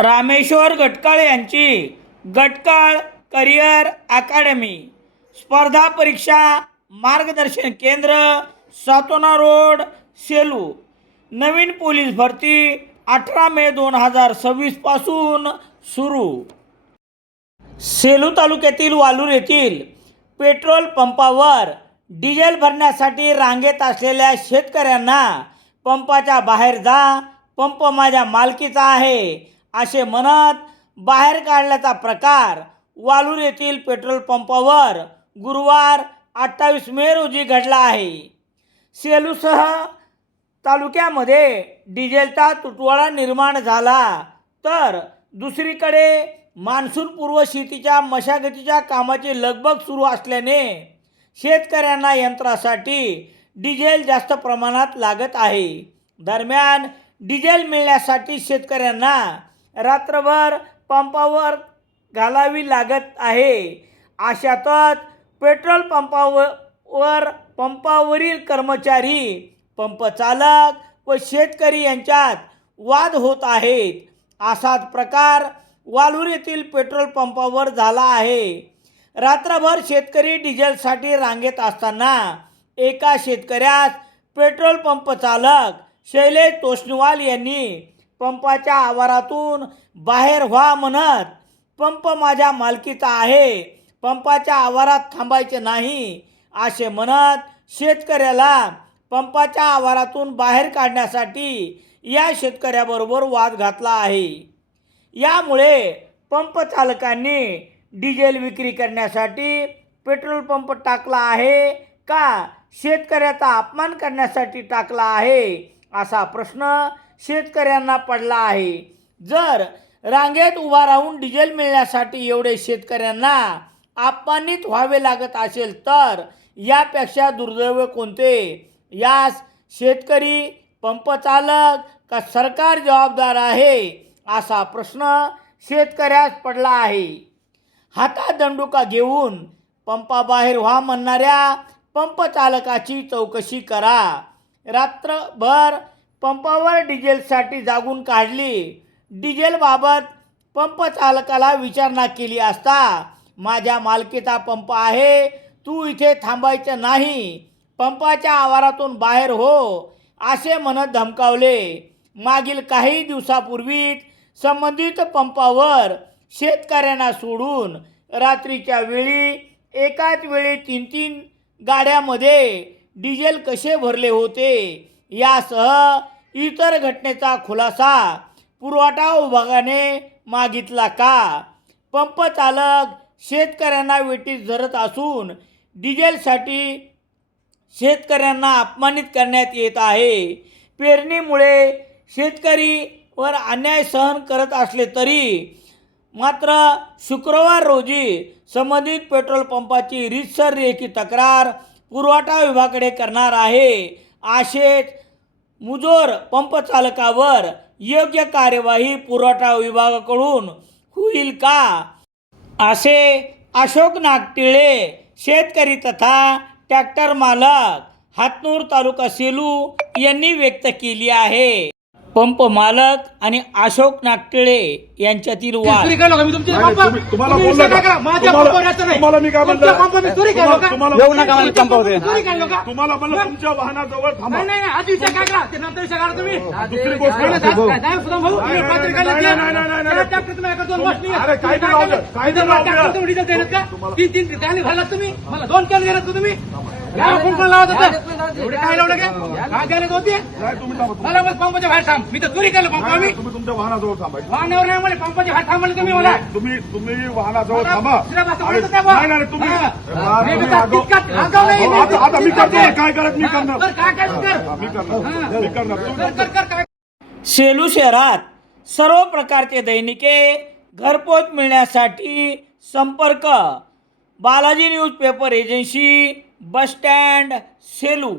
रामेश्वर गटकाळ यांची गटकाळ करिअर अकादमी स्पर्धा परीक्षा मार्गदर्शन केंद्र सातोना रोड सेलू। नवीन पोलीस भरती 18 मे 2026 पासून सुरू। सेलू तालुक्यातील वालूर येथील पेट्रोल पंपावर डिझेल भरण्यासाठी रांगेत असलेल्या शेतकऱ्यांना पंपाच्या बाहेर जा, पंप माझ्या मालकीचा आहे असे म्हणत बाहेर काढल्याचा प्रकार वालूर येथील पेट्रोल पंपावर गुरुवार 28 मे रोजी घडला आहे। सेलूसह तालुक्यामध्ये डिझेलचा तुटवडा निर्माण झाला, तर दुसरीकडे मान्सूनपूर्व शेतीच्या मशागतीच्या कामाची लगबग सुरू असल्याने शेतकऱ्यांना यंत्रासाठी डिझेल जास्त प्रमाणात लागत आहे। दरम्यान डिझेल मिळण्यासाठी शेतकऱ्यांना रात्रभर पंपावर घालावी लागत आहे। अशातच पेट्रोल पंपावरील कर्मचारी, पंप चालक व शेतकरी यांच्यात वाद होत आहेत। असाच प्रकार वालूर येथील पेट्रोल पंपावर झाला आहे। रात्रभर शेतकरी डिझेलसाठी रांगेत असताना एका शेतकऱ्यास पेट्रोल पंप चालक शैलेश तोष्णीवाल यांनी पंपाच्या आवारातून बाहेर व्हा म्हणत, पंप माझ्या मालकीचा आहे, पंपाच्या आवारात थांबायचे नाही असे म्हणत शेतकऱ्याला पंपाच्या आवारातून बाहेर काढण्यासाठी या शेतकऱ्याबरोबर वाद घातला आहे। यामुळे पंप चालकांनी डिझेल विक्री करण्यासाठी पेट्रोल पंप टाकला आहे का शेतकऱ्याचा अपमान करण्यासाठी टाकला आहे असा प्रश्न शेतकऱ्यांना पडला आहे। जर रांगेत उभा राहून डिझेल मिळण्यासाठी एवढे शेतकऱ्यांना अपमानित व्हावे लागत असेल तर यापेक्षा दुर्दैव कोणते? यास शेतकरी, पंप चालक का सरकार जबाबदार आहे असा प्रश्न शेतकऱ्यास पडला आहे। हातात दंडुका घेऊन पंपाबाहेर व्हा म्हणणाऱ्या पंप चालकाची चौकशी करा। रात्रभर पंपावर डिझेलसाठी जागून काढली। डिझेलबाबत पंप चालकाला विचारणा केली असता माझ्या मालकीचा पंप आहे, तू इथे थांबायचं नाही, पंपाच्या आवारातून बाहेर हो असे म्हणत धमकावले। मागील काही दिवसापूर्वीच संबंधित पंपावर शेतकऱ्यांना सोडून रात्रीच्या वेळी एकाच वेळी 3-3 गाड्यामध्ये डिझेल कसे भरले होते यासह इतर घटनेचा खुलासा पुरवठा विभागाने मागितला का? पंप चालक शेतकऱ्यांना वेठीस धरत असून डिझेलसाठी शेतकऱ्यांना अपमानित करण्यात येत आहे। पेरणीमुळे शेतकरीवर अन्याय सहन करत असले तरी मात्र शुक्रवार रोजी संबंधित पेट्रोल पंपाची रीतसर लेखी तक्रार पुरवठा विभागाकडे करणार आहे। असेच मुजोर पंप चालकावर योग्य कार्यवाही पुरवठा विभागाकडून होईल का, असे अशोक नागटिळे, शेतकरी तथा ट्रॅक्टर मालक, हातनूर तालुका सेलू यांनी व्यक्त केली आहे। पंप मालक आणि अशोक नागटिळे यांच्यातील वाद। तुम्हाला मी काय तुम्हाला म्हणलं तुमच्या वाहनाजवळ थांबा। दुसरी गोष्ट तुम्ही मला 2 कॅन घेणार तुम्ही लावत होता काय लावलं काय गॅरेज होती मला बस पंपाच्या बाहेर थांब। मी तर चोरी केलं पंप। आम्ही तुम्ही तुमच्या वाहनाजवळ थांबायचं। वाहनावर नाही म्हणे, पंपाच्या बाहेर थांबले तुम्ही मला। तुम्ही वाहनाजवळ थांबा। नाही तुम्ही आता मी करतो काय करत मी करणार। सेलू शहरात सर्व प्रकारचे दैनिके घरपोच मिळण्यासाठी संपर्क Balaji news paper agency, bus stand, Selu.